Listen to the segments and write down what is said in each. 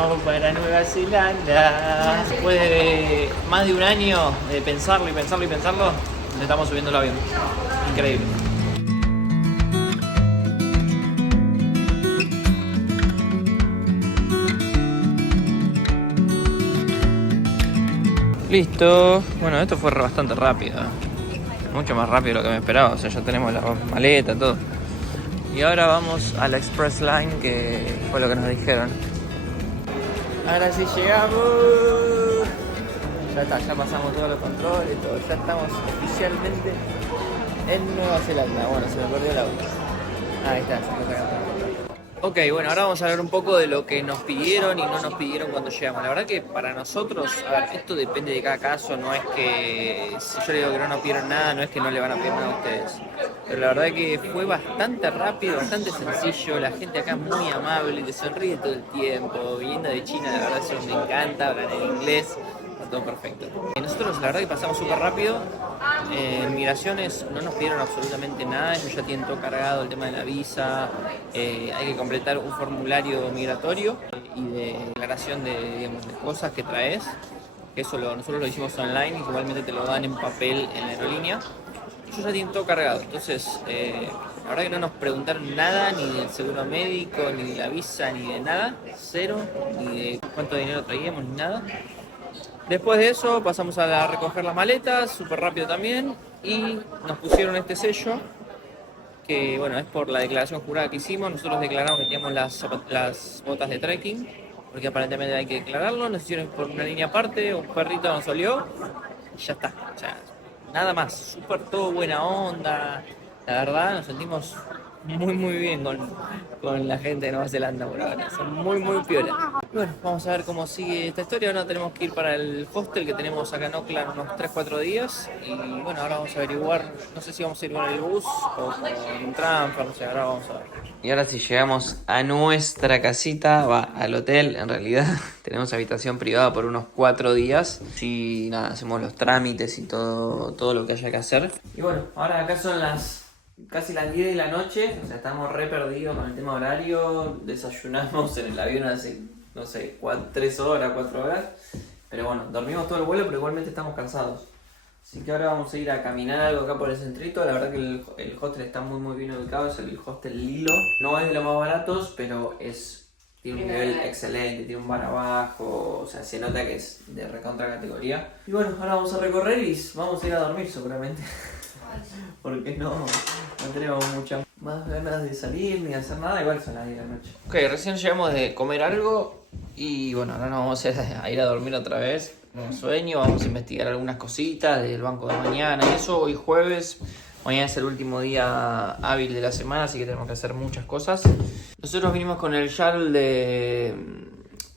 vamos para Nueva Zelanda. Después de más de un año de pensarlo y pensarlo y pensarlo, le estamos subiendo el avión. Increíble. Listo. Bueno, esto fue bastante rápido. Mucho más rápido de lo que me esperaba. O sea, ya tenemos la maleta, todo. Y ahora vamos a la Express Line, que fue lo que nos dijeron. Ahora sí llegamos. Ya está, ya pasamos todos los controles, todo. Ya estamos oficialmente en Nueva Zelanda. Bueno, se me perdió el auto. Ahí está, se me está. Ok, bueno, ahora vamos a hablar un poco de lo que nos pidieron y no nos pidieron cuando llegamos. La verdad que para nosotros, a ver, esto depende de cada caso, no es que si yo le digo que no nos pidieron nada, no es que no le van a pedir nada a ustedes. Pero la verdad que fue bastante rápido, bastante sencillo, la gente acá es muy amable, te sonríe todo el tiempo, viniendo de China, la verdad eso me encanta, hablan en inglés, está todo perfecto. Nosotros la verdad que pasamos súper rápido. En migraciones no nos pidieron absolutamente nada, ellos ya tienen todo cargado, el tema de la visa, hay que completar un formulario migratorio y de declaración de, digamos, de cosas que traes, que eso nosotros lo hicimos online y igualmente te lo dan en papel en la aerolínea. Ellos ya tienen todo cargado, entonces la verdad que no nos preguntaron nada, ni del seguro médico, ni de la visa, ni de nada, cero, ni de cuánto dinero traíamos, ni nada. Después de eso pasamos a recoger las maletas, súper rápido también, y nos pusieron este sello, que bueno, es por la declaración jurada que hicimos. Nosotros declaramos que teníamos las botas de trekking, porque aparentemente hay que declararlo. Nos hicieron por una línea aparte, un perrito nos olió, y ya está. O sea, nada más, súper todo buena onda. La verdad, nos sentimos muy bien con la gente de Nueva Zelanda por ahora. Son muy piola. Bueno, vamos a ver cómo sigue esta historia. Ahora tenemos que ir para el hostel que tenemos acá en Auckland unos 3-4 días. Y bueno, ahora vamos a averiguar, no sé si vamos a ir con el bus o con un tram, no sé, ahora vamos a ver. Y ahora sí llegamos a nuestra casita, al hotel en realidad. Tenemos habitación privada por unos 4 días. Sí, nada, hacemos los trámites y todo lo que haya que hacer. Y bueno, ahora acá son casi las 10 de la noche, o sea, estamos re perdidos con el tema horario. Desayunamos en el avión hace, no sé, 3 horas, 4 horas. Pero bueno, dormimos todo el vuelo, pero igualmente estamos cansados. Así que ahora vamos a ir a caminar algo acá por el centrito. La verdad que el hostel está muy bien ubicado, es el hostel Lilo. No es de los más baratos, pero tiene un nivel excelente, tiene un bar abajo, o sea, se nota que es de recontra categoría. Y bueno, ahora vamos a recorrer y vamos a ir a dormir seguramente. Porque no tenemos muchas más ganas de salir ni de hacer nada, igual son las 10 de la noche. Ok, recién llegamos de comer algo y bueno, ahora nos vamos a ir a dormir otra vez. Un sueño, vamos a investigar algunas cositas del banco de mañana y eso. Hoy jueves, mañana es el último día hábil de la semana, así que tenemos que hacer muchas cosas. Nosotros vinimos con el shuttle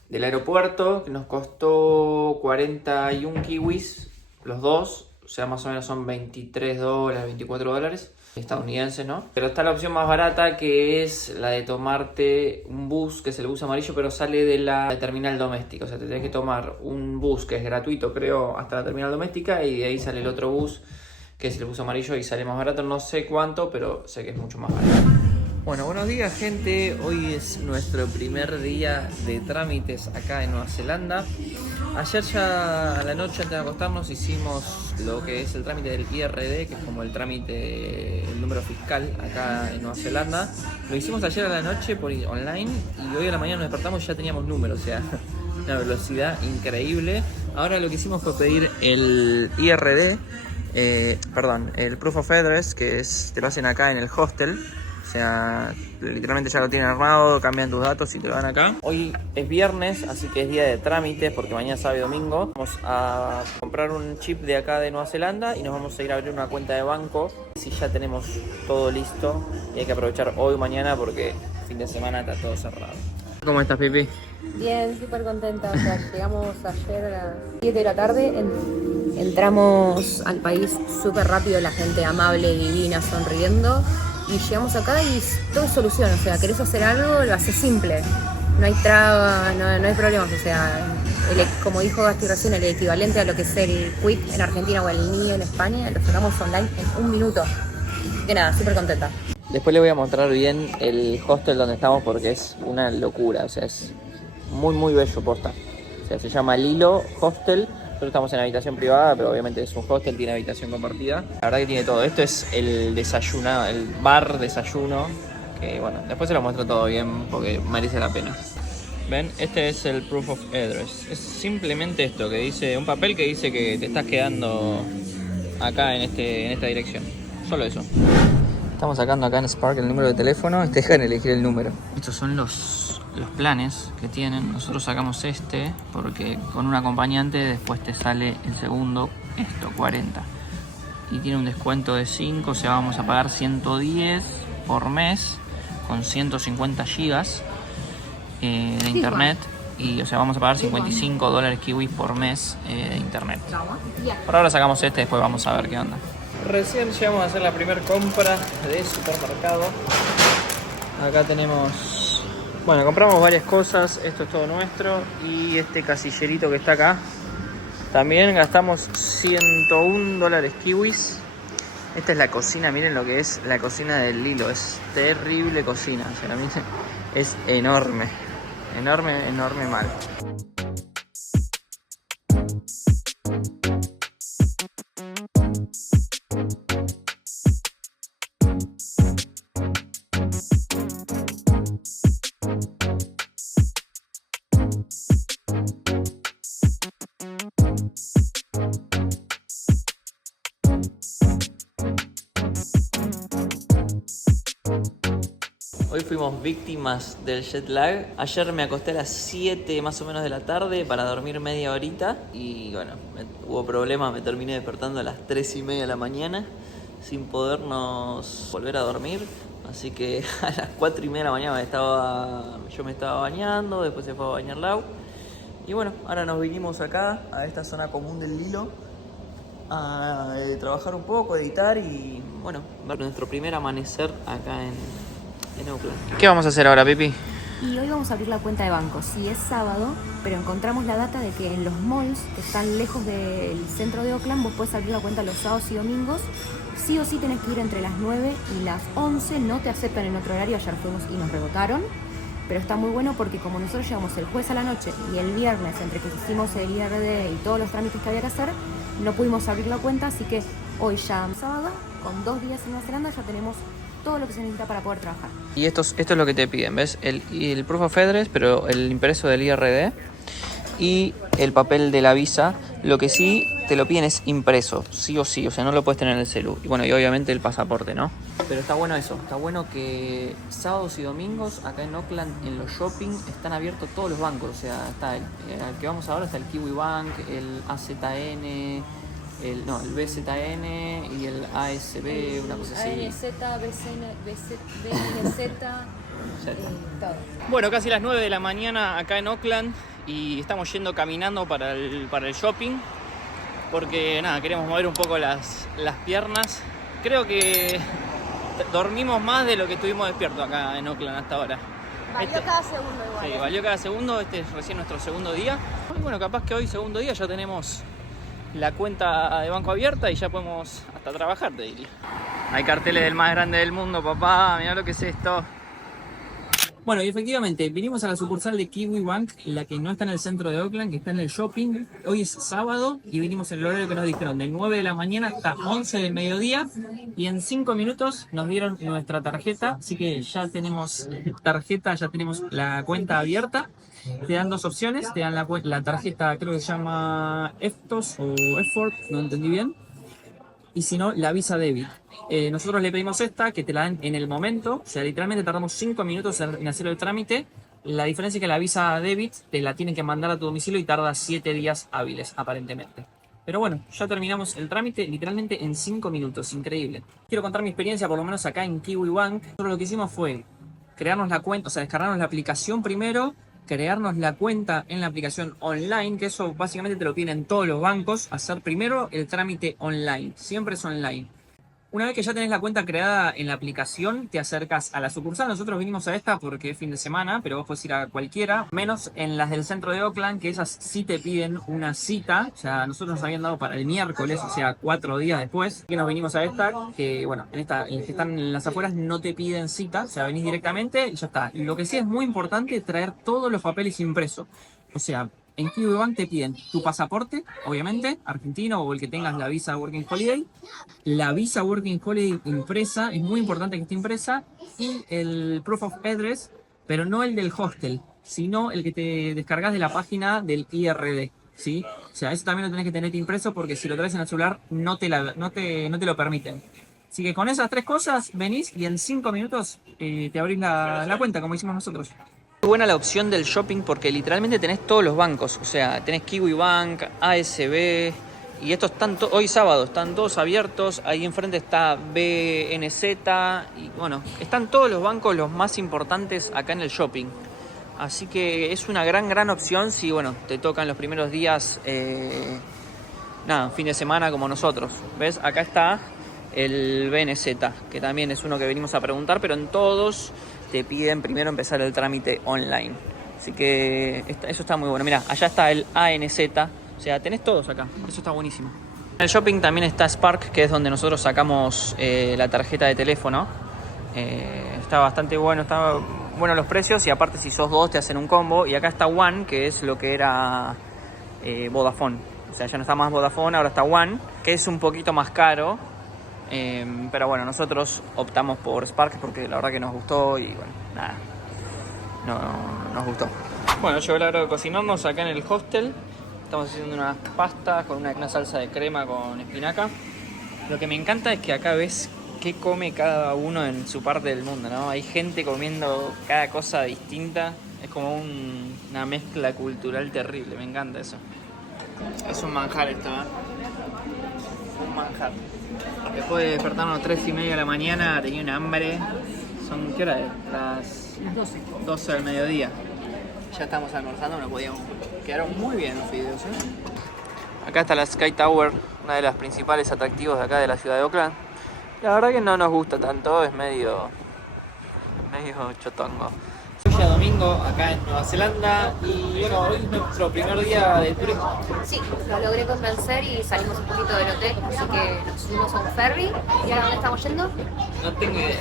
del aeropuerto, que nos costó 41 kiwis los dos. O sea, más o menos son $23, $24 estadounidenses, ¿no? Pero está la opción más barata, que es la de tomarte un bus, que es el bus amarillo, pero sale de la terminal doméstica. O sea, te tenés que tomar un bus que es gratuito, creo, hasta la terminal doméstica, y de ahí sale el otro bus, que es el bus amarillo, y sale más barato. No sé cuánto, pero sé que es mucho más barato. Bueno, buenos días, gente. Hoy es nuestro primer día de trámites acá en Nueva Zelanda. Ayer ya a la noche, antes de acostarnos, hicimos lo que es el trámite del IRD, que es como el trámite, el número fiscal acá en Nueva Zelanda. Lo hicimos ayer a la noche por online y hoy a la mañana nos despertamos y ya teníamos números, o sea, una velocidad increíble. Ahora lo que hicimos fue pedir el IRD, el Proof of Address, que te lo hacen acá en el hostel. O sea, literalmente ya lo tienen armado, cambian tus datos y te lo dan acá. Hoy es viernes, así que es día de trámites porque mañana es sábado y domingo. Vamos a comprar un chip de acá de Nueva Zelanda y nos vamos a ir a abrir una cuenta de banco. Si ya tenemos todo listo y hay que aprovechar hoy y mañana porque fin de semana está todo cerrado. ¿Cómo estás, Pipi? Bien, súper contenta. O sea, llegamos ayer a las 7 de la tarde, entramos al país súper rápido, la gente amable, divina, sonriendo. Y llegamos acá y todo es solución, o sea, querés hacer algo, lo haces simple. No hay traba, no hay problemas, o sea, como dijo Gasti recién, el equivalente a lo que es el Quick en Argentina o el NIE en España, lo sacamos online en 1 minuto. Así que nada, súper contenta. Después les voy a mostrar bien el hostel donde estamos porque es una locura, o sea, es muy muy bello, posta. O sea, se llama Lilo Hostel. Nosotros estamos en habitación privada, pero obviamente es un hostel, tiene habitación compartida. La verdad que tiene todo. Esto es el desayuno, el bar desayuno. Que bueno, después se lo muestro todo bien porque merece la pena. Ven, este es el proof of address. Es simplemente esto, que dice, un papel que dice que te estás quedando acá en esta dirección. Solo eso. Estamos sacando acá en Spark el número de teléfono y te dejan elegir el número. Estos son los planes que tienen. Nosotros sacamos este porque con un acompañante después te sale el segundo, esto, 40. Y tiene un descuento de 5, o sea, vamos a pagar 110 por mes con 150 gigas de internet. Y o sea, vamos a pagar $55 kiwis por mes de internet. Por ahora sacamos este, después vamos a ver qué onda. Recién llegamos a hacer la primera compra de supermercado. Acá tenemos... Bueno, compramos varias cosas. Esto es todo nuestro. Y este casillerito que está acá. También gastamos $101 kiwis. Esta es la cocina. Miren lo que es la cocina del Lilo. Es terrible cocina. O sea, miren, es enorme. Enorme, enorme mal. Hoy fuimos víctimas del jet lag. Ayer me acosté a las 7 más o menos de la tarde para dormir media horita. Y bueno, hubo problemas, me terminé despertando a las 3:30 de la mañana sin podernos volver a dormir. Así que a las 4:30 de la mañana yo me estaba bañando, después se fue a bañar Lau. Y bueno, ahora nos vinimos acá, a esta zona común del Lilo, a trabajar un poco, editar y bueno, ver nuestro primer amanecer acá en Oakland. ¿Qué vamos a hacer ahora, Pipi? Y hoy vamos a abrir la cuenta de banco. Sí, es sábado, pero encontramos la data de que en los malls que están lejos del centro de Oakland, vos podés abrir la cuenta los sábados y domingos. Sí o sí tenés que ir entre las 9 y las 11, no te aceptan en otro horario. Ayer fuimos y nos rebotaron, pero está muy bueno porque como nosotros llegamos el jueves a la noche y el viernes, entre que hicimos el IRD y todos los trámites que había que hacer, no pudimos abrir la cuenta, así que hoy ya sábado, con 2 días en Nueva Zelanda, ya tenemos todo lo que se necesita para poder trabajar. Y esto es lo que te piden, ¿ves? El proof of address, pero el impreso del IRD y el papel de la visa. Lo que sí te lo piden es impreso, sí o sí, o sea, no lo puedes tener en el celu. Y bueno, y obviamente el pasaporte, ¿no? Pero está bueno eso, está bueno que sábados y domingos acá en Oakland, en los shopping, están abiertos todos los bancos. O sea, está el que vamos ahora, está el Kiwi Bank, el AZN, el BZN y el ASB, una cosa así. ANZ, BNZ, todo. Bueno, casi las 9 de la mañana acá en Oakland y estamos yendo caminando para el shopping porque nada, queremos mover un poco las piernas. Creo que dormimos más de lo que estuvimos despiertos acá en Oakland hasta ahora. Valió cada segundo igual. Sí, valió cada segundo. Este es recién nuestro segundo día. Y bueno, capaz que hoy, segundo día, ya tenemos la cuenta de banco abierta y ya podemos hasta trabajar, te diría. Hay carteles del más grande del mundo, papá. Mirá lo que es esto. Bueno, y efectivamente, vinimos a la sucursal de Kiwi Bank, la que no está en el centro de Oakland, que está en el shopping. Hoy es sábado y vinimos en el horario que nos dijeron, de 9 de la mañana hasta 11 del mediodía. Y en 5 minutos nos dieron nuestra tarjeta, así que ya tenemos tarjeta, ya tenemos la cuenta abierta. Te dan 2 opciones, te dan la tarjeta, creo que se llama EFTOS o Effort, no entendí bien. Y si no, la Visa Debit. Nosotros le pedimos esta, que te la dan en el momento. O sea, literalmente tardamos 5 minutos en hacer el trámite. La diferencia es que la Visa Debit te la tienen que mandar a tu domicilio y tarda 7 días hábiles, aparentemente. Pero bueno, ya terminamos el trámite literalmente en 5 minutos. Increíble. Quiero contar mi experiencia, por lo menos acá en Kiwi Bank. Nosotros lo que hicimos fue crearnos la cuenta, o sea, descargarnos la aplicación primero, crearnos la cuenta en la aplicación online, que eso básicamente te lo piden todos los bancos, hacer primero el trámite online, siempre es online. Una vez que ya tenés la cuenta creada en la aplicación, te acercas a la sucursal. Nosotros vinimos a esta porque es fin de semana, pero vos podés ir a cualquiera, menos en las del centro de Auckland, que esas sí te piden una cita. O sea, nosotros nos habían dado para el miércoles, o sea, 4 días después, que nos vinimos a esta, que bueno, en las que están en las afueras no te piden cita, o sea, venís directamente y ya está. Lo que sí es muy importante es traer todos los papeles impresos. O sea, en KiwiBank te piden tu pasaporte, obviamente, argentino o el que tengas la visa Working Holiday. La visa Working Holiday impresa, es muy importante que esté impresa. Y el Proof of Address, pero no el del hostel, sino el que te descargas de la página del IRD, ¿sí? O sea, eso también lo tenés que tener impreso porque si lo traes en el celular no te lo permiten. Así que con esas 3 cosas venís y en 5 minutos te abrís la cuenta, como hicimos nosotros. Muy buena la opción del shopping porque literalmente tenés todos los bancos. O sea, tenés KiwiBank, ASB y estos están hoy sábado, están todos abiertos. Ahí enfrente está BNZ y bueno, están todos los bancos los más importantes acá en el shopping. Así que es una gran opción si bueno, te tocan los primeros días, fin de semana como nosotros. ¿Ves? Acá está el BNZ, que también es uno que venimos a preguntar, pero en todos te piden primero empezar el trámite online. Así que eso está muy bueno. Mirá, allá está el ANZ. O sea, tenés todos acá. Eso está buenísimo. En el shopping también está Spark, que es donde nosotros sacamos la tarjeta de teléfono. Está bastante bueno. Está bueno los precios. Y aparte si sos 2 te hacen un combo. Y acá está One, que es lo que era Vodafone. O sea, ya no está más Vodafone, ahora está One, que es un poquito más caro. Pero bueno, nosotros optamos por Spark porque la verdad que nos gustó y bueno, nada, no nos gustó. Bueno, llegó la hora de cocinarnos acá en el hostel. Estamos haciendo unas pastas con una salsa de crema con espinaca. Lo que me encanta es que acá ves qué come cada uno en su parte del mundo, ¿no? Hay gente comiendo cada cosa distinta. Es como una mezcla cultural terrible, me encanta eso. Es un manjar esto, ¿eh? Un manjar. Después de despertarnos a las 3:30 de la mañana, tenía un hambre. ¿Qué hora es? Las 12 del mediodía. Ya estamos almorzando, no podíamos. Quedaron muy bien los videos, ¿eh? Acá está la Sky Tower, una de las principales atractivos de acá de la ciudad de Auckland. La verdad que no nos gusta tanto, es medio chotongo. Hoy ya domingo acá en Nueva Zelanda y bueno, hoy es nuestro primer día de turismo. Sí, lo logré convencer y salimos un poquito del hotel, así que nos subimos a un ferry. ¿Y ahora dónde estamos yendo? No tengo idea.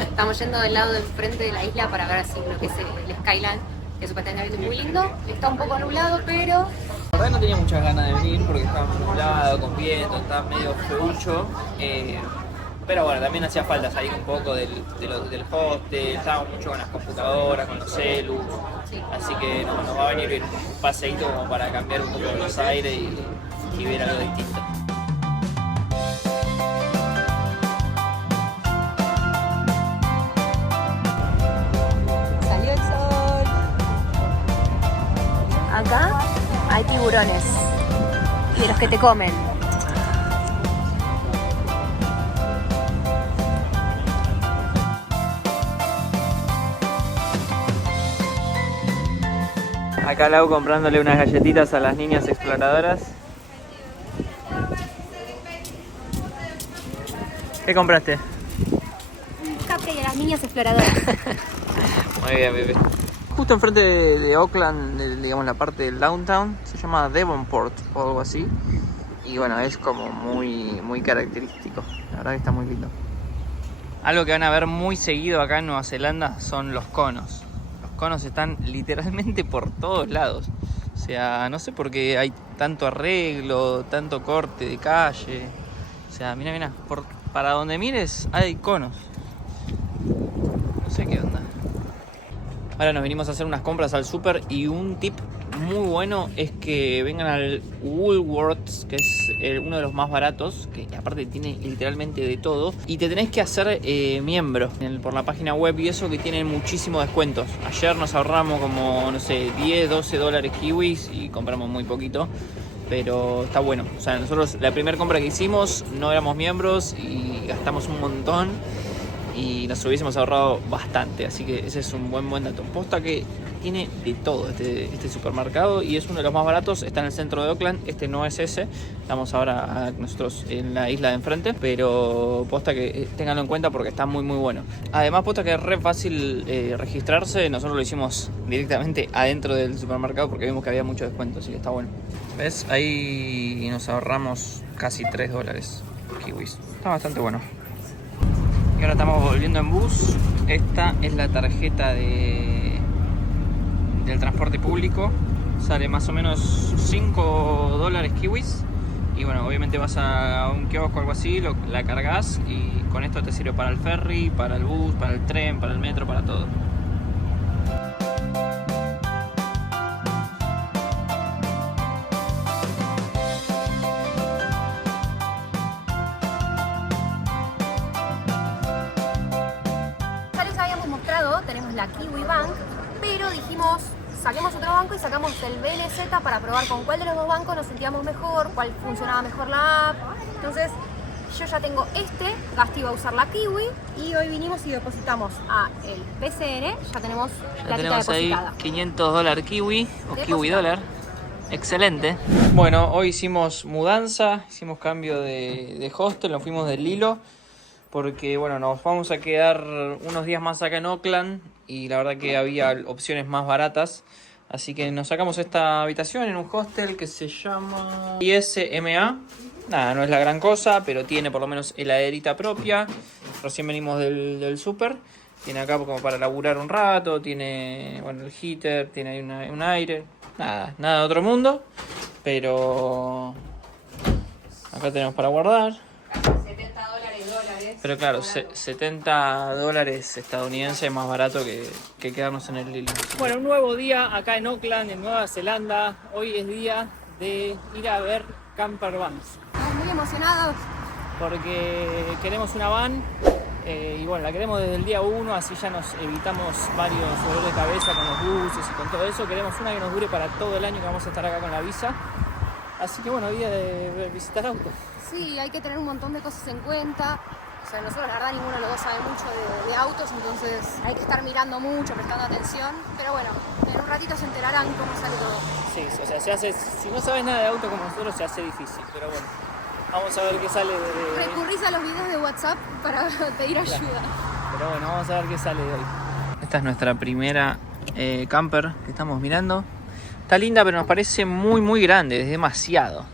Estamos yendo del lado del frente de la isla para ver así lo que es el Skyline, que supuestamente es muy lindo. Está un poco nublado, pero... La verdad no tenía muchas ganas de venir porque estaba nublado, con viento, estaba medio feucho. Pero bueno, también hacía falta salir un poco del hostel, estábamos mucho con las computadoras, con los celus, Sí. así que nos va a venir un paseíto como para cambiar un poco los aires y ver algo distinto. Salió el sol. Acá hay tiburones, de los que te comen. Acá Lau comprándole unas galletitas a las niñas exploradoras. ¿Qué compraste? Un cupcake a las niñas exploradoras. Muy bien, bebé. Justo enfrente de Auckland, digamos la parte del downtown, se llama Devonport o algo así. Y bueno, es como muy característico. La verdad que está muy lindo. Algo que van a ver muy seguido acá en Nueva Zelanda son los conos. Los conos están literalmente por todos lados. O sea, no sé por qué hay tanto arreglo, tanto corte de calle. O sea, mira, para donde mires hay conos. No sé qué onda. Ahora nos venimos a hacer unas compras al súper y un tip muy bueno es que vengan al Woolworths, que es uno de los más baratos, que aparte tiene literalmente de todo, y te tenés que hacer miembro por la página web y eso, que tienen muchísimos descuentos. Ayer nos ahorramos como, no sé, 10, 12 dólares kiwis y compramos muy poquito, pero está bueno. O sea, nosotros la primera compra que hicimos no éramos miembros y gastamos un montón. y nos hubiésemos ahorrado bastante. Así que ese es un buen dato. Posta que tiene de todo este supermercado y es uno de los más baratos. Está en el centro de Auckland. Este no es ese. Estamos ahora nosotros en la isla de enfrente, pero posta que ténganlo en cuenta porque está muy bueno. Además, posta que es re fácil registrarse. Nosotros lo hicimos directamente adentro del supermercado porque vimos que había mucho descuento, así que está bueno. ¿Ves? Ahí nos ahorramos casi $3 kiwis. Está bastante bueno. Y ahora estamos volviendo en bus. Esta es la tarjeta del transporte público. Sale más o menos $5 kiwis. Y bueno, obviamente vas a un kiosco o algo así, la cargas y con esto te sirve para el ferry, para el bus, para el tren, para el metro, para todo. Ya les habíamos mostrado, tenemos la Kiwi Bank, pero dijimos, saquemos otro banco y sacamos el BNZ para probar con cuál de los dos bancos nos sentíamos mejor, cuál funcionaba mejor la app. Entonces, yo ya tengo Gasti va a usar la Kiwi y hoy vinimos y depositamos a el PCN, ya tenemos la Tenemos ahí depositada. $500 kiwi o kiwi dólar. Excelente. Bueno, hoy hicimos mudanza, hicimos cambio de hostel, nos fuimos del Lilo porque bueno, nos vamos a quedar unos días más acá en Auckland y la verdad que había opciones más baratas. Así que nos sacamos esta habitación en un hostel que se llama ISMA. Nada, no es la gran cosa, pero tiene por lo menos heladerita propia. Recién venimos del súper. Tiene acá como para laburar un rato, tiene bueno el heater, tiene ahí un aire. Nada de otro mundo, pero acá tenemos para guardar. $70 Pero claro, $70 estadounidenses es más barato que quedarnos en el Lilo. Bueno, un nuevo día acá en Auckland, en Nueva Zelanda. Hoy es día de ir a ver camper vans. Estamos muy emocionados. Porque queremos una van y bueno, la queremos desde el día 1, así ya nos evitamos varios dolores de cabeza con los buses y con todo eso. Queremos una que nos dure para todo el año que vamos a estar acá con la visa. Así que bueno, día de visitar autos. Sí, hay que tener un montón de cosas en cuenta. O sea, nosotros la verdad ninguno de los dos sabe mucho de autos, entonces hay que estar mirando mucho, prestando atención. Pero bueno, en un ratito se enterarán cómo sale todo. Sí, o sea, si no sabes nada de auto como nosotros se hace difícil, pero bueno, vamos a ver qué sale de... Recurrís a los videos de WhatsApp para pedir ayuda. Pero bueno, vamos a ver qué sale de hoy. Esta es nuestra primera camper que estamos mirando. Está linda, pero nos parece muy grande, es demasiado.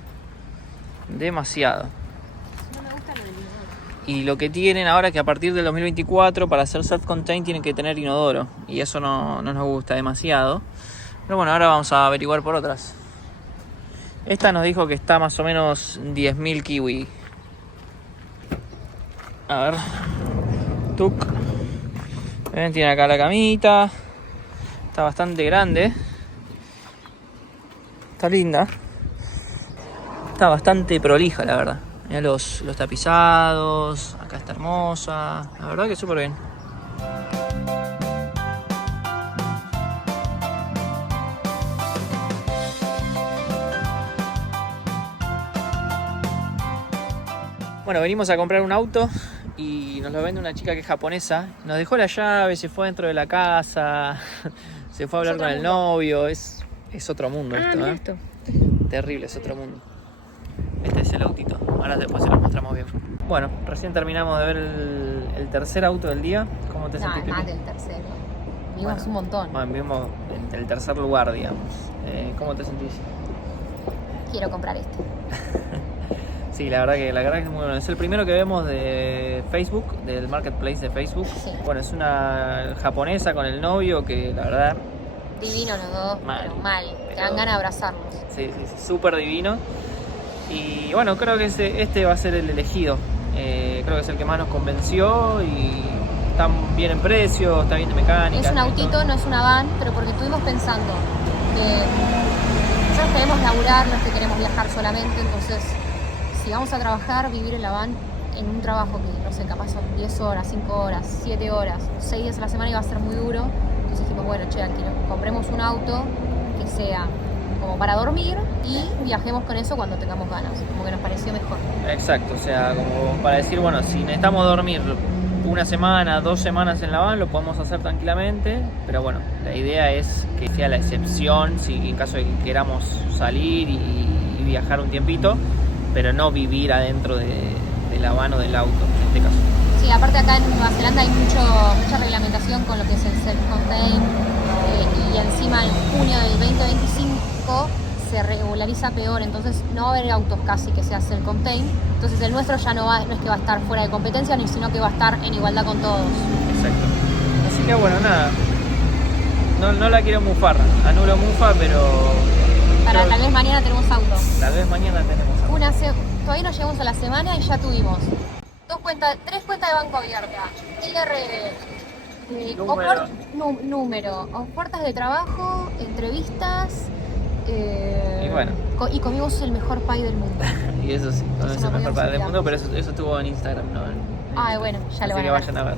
No me gusta lo del inodoro. Y lo que tienen ahora es que a partir del 2024 para hacer self-contained tienen que tener inodoro. Y eso no nos gusta demasiado. Pero bueno, ahora vamos a averiguar por otras. Esta nos dijo que está más o menos 10.000 kiwi. A ver. Tuk. Ven, tiene acá la camita. Está bastante grande. Está linda. Está bastante prolija, la verdad. Mirá los tapizados. Acá está hermosa. La verdad que súper bien. Bueno, venimos a comprar un auto y nos lo vende una chica que es japonesa. Nos dejó la llave, se fue dentro de la casa, se fue a hablar con el novio. Es otro mundo esto, ¿eh? Esto. Terrible, es otro mundo. Este es el autito. Ahora después se lo mostramos bien. Bueno, recién terminamos de ver el tercer auto del día. ¿Cómo te sentís? No, más del tercero. Vimos un montón. Bueno, vimos el tercer lugar, digamos. ¿Cómo te sentís? Quiero comprar este. Sí, la verdad que es muy bueno. Es el primero que vemos de Facebook, del marketplace de Facebook. Sí. Bueno, es una japonesa con el novio que la verdad... Divino los dos, Mal. pero mal. Te dan ganas de abrazarlos. Sí, súper divino. Y bueno, creo que este va a ser el elegido. Creo que es el que más nos convenció y está bien en precio, está bien de mecánica. Es un autito, no es una van, pero porque estuvimos pensando que nosotros queremos laburar, no es que queremos viajar solamente, entonces si vamos a trabajar, vivir en la van en un trabajo que, no sé, capaz son 10 horas, 5 horas, 7 horas, 6 días a la semana iba a ser muy duro. Entonces dijimos, bueno, che, compremos un auto que sea como para dormir y viajemos con eso cuando tengamos ganas, como que nos pareció mejor. Exacto, o sea, como para decir, bueno, si necesitamos dormir una semana, 2 semanas en la van lo podemos hacer tranquilamente, pero bueno, la idea es que sea la excepción, si en caso de que queramos salir y viajar un tiempito, pero no vivir adentro de la van o del auto en este caso. Sí, aparte acá en Nueva Zelanda hay mucha reglamentación con lo que es el self-contained y encima en junio del 2025 se regulariza peor, entonces no va a haber autos casi que sea self-contained, entonces el nuestro ya no es que va a estar fuera de competencia, sino que va a estar en igualdad con todos. Exacto. Así que bueno, nada, no la quiero mufar, anulo mufa, pero... Tal vez mañana tenemos auto. Tal vez mañana tenemos auto. Todavía no llegamos a la semana y ya tuvimos 3 cuentas de banco abiertas, número, ofertas de trabajo, entrevistas y bueno. Y comimos el mejor pie del mundo. Y eso sí, comimos el mejor pie del mundo, pero eso estuvo en Instagram, ¿no? Bueno, ya lo van a ver. Así que vayan a ver.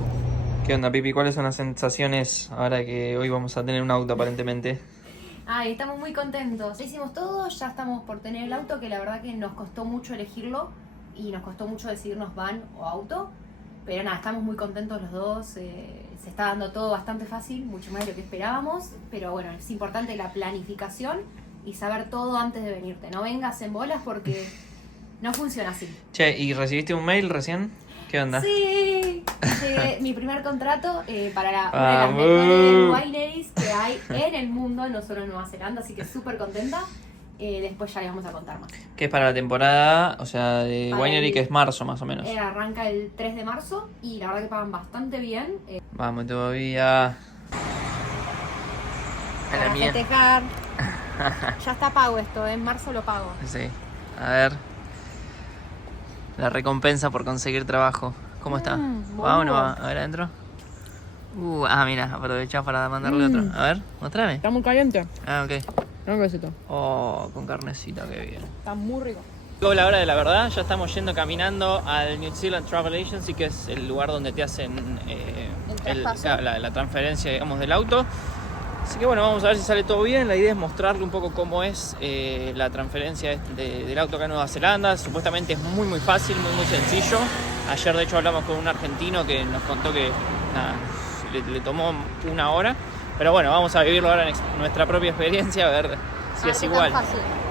¿Qué onda, Pipi? ¿Cuáles son las sensaciones ahora que hoy vamos a tener un auto aparentemente? Estamos muy contentos. Ya hicimos todo, ya estamos por tener el auto, que la verdad que nos costó mucho elegirlo y nos costó mucho decidirnos van o auto, pero nada, estamos muy contentos los dos, se está dando todo bastante fácil, mucho más de lo que esperábamos, pero bueno, es importante la planificación y saber todo antes de venirte, no vengas en bolas porque no funciona así. Che, ¿y recibiste un mail recién? ¿Qué onda? Sí, mi primer contrato para una de las mejores wineries que hay en el mundo, no solo en Nueva Zelanda, así que súper contenta. Después ya les vamos a contar más. Que es para la temporada, o sea, de winery, que es marzo más o menos. Arranca el 3 de marzo y la verdad que pagan bastante bien. Vamos todavía. Para festejar. Ya está pago esto, en marzo lo pago. Sí, a ver. La recompensa por conseguir trabajo. ¿Cómo está? ¿Va o no va? A ver adentro. Mira, aprovechá para mandarle otro. A ver, mostrame. Está muy caliente. Ok. Un besito. Con carnecita, qué bien. Está muy rico. Llegó la hora de la verdad, ya estamos yendo caminando al New Zealand Travel Agency, que es el lugar donde te hacen la transferencia, digamos, del auto. Así que bueno, vamos a ver si sale todo bien. La idea es mostrarle un poco cómo es la transferencia del auto acá en Nueva Zelanda. Supuestamente es muy muy fácil, muy sencillo. Ayer de hecho hablamos con un argentino que nos contó que nada, le tomó 1 hora. Pero bueno, vamos a vivirlo ahora en nuestra propia experiencia, a ver si es igual.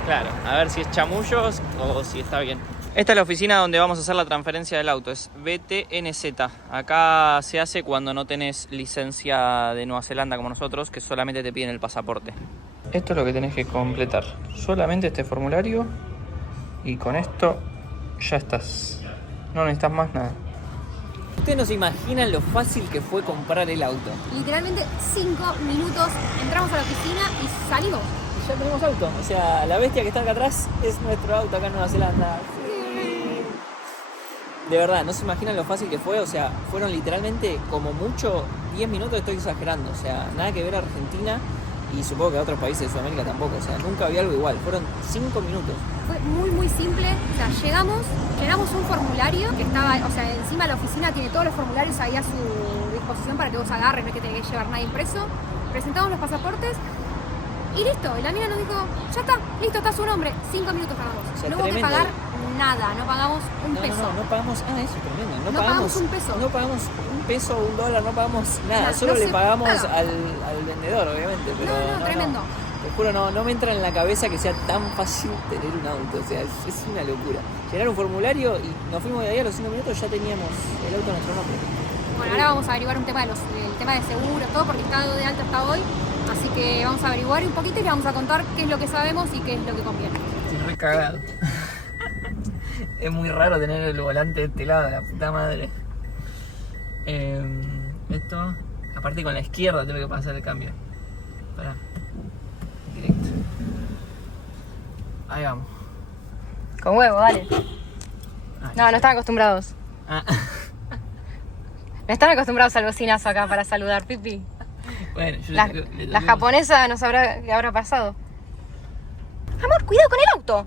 Claro, a ver si es chamullos o si está bien. Esta es la oficina donde vamos a hacer la transferencia del auto, es BTNZ. Acá se hace cuando no tenés licencia de Nueva Zelanda como nosotros, que solamente te piden el pasaporte. Esto es lo que tenés que completar, solamente este formulario, y con esto ya estás. No necesitas más nada. Ustedes no se imaginan lo fácil que fue comprar el auto. Literalmente 5 minutos, entramos a la oficina y salimos. Y ya tenemos auto. O sea, la bestia que está acá atrás es nuestro auto acá en Nueva Zelanda. Sí. De verdad, no se imaginan lo fácil que fue. O sea, fueron literalmente como mucho 10 minutos, estoy exagerando. O sea, nada que ver a Argentina y supongo que a otros países de Sudamérica tampoco. O sea, nunca había algo igual. Fueron 5 minutos. Fue muy simple. O sea, llenamos un formulario que estaba, o sea, encima la oficina tiene todos los formularios ahí a su disposición para que vos agarres, no hay que tener que llevar nada impreso. Presentamos los pasaportes y listo. Y la mina nos dijo, ya está, listo, está su nombre. 5 minutos pagamos. O sea, no hubo que pagar nada, no pagamos un peso. No pagamos, eso es tremendo. No pagamos un peso. No pagamos un peso, $1, no pagamos nada. Solo le pagamos al vendedor, obviamente. Pero no, tremendo. Te juro, no me entra en la cabeza que sea tan fácil tener un auto. O sea, es una locura. Llenar un formulario y nos fuimos de ahí a los 5 minutos, ya teníamos el auto a nuestro nombre. Bueno, ahora vamos a averiguar un tema el tema de seguro, todo, porque está de alta hasta hoy. Así que vamos a averiguar un poquito y les vamos a contar qué es lo que sabemos y qué es lo que conviene. Estoy re cagado. Es muy raro tener el volante de este lado, la puta madre. Esto, aparte con la izquierda tengo que pasar el cambio. Pará. Directo. Ahí vamos. Con huevo, dale. No están acostumbrados. No están acostumbrados al bocinazo acá para saludar, Pipi. Bueno, la japonesa no sabrá qué habrá pasado. Amor, cuidado con el auto.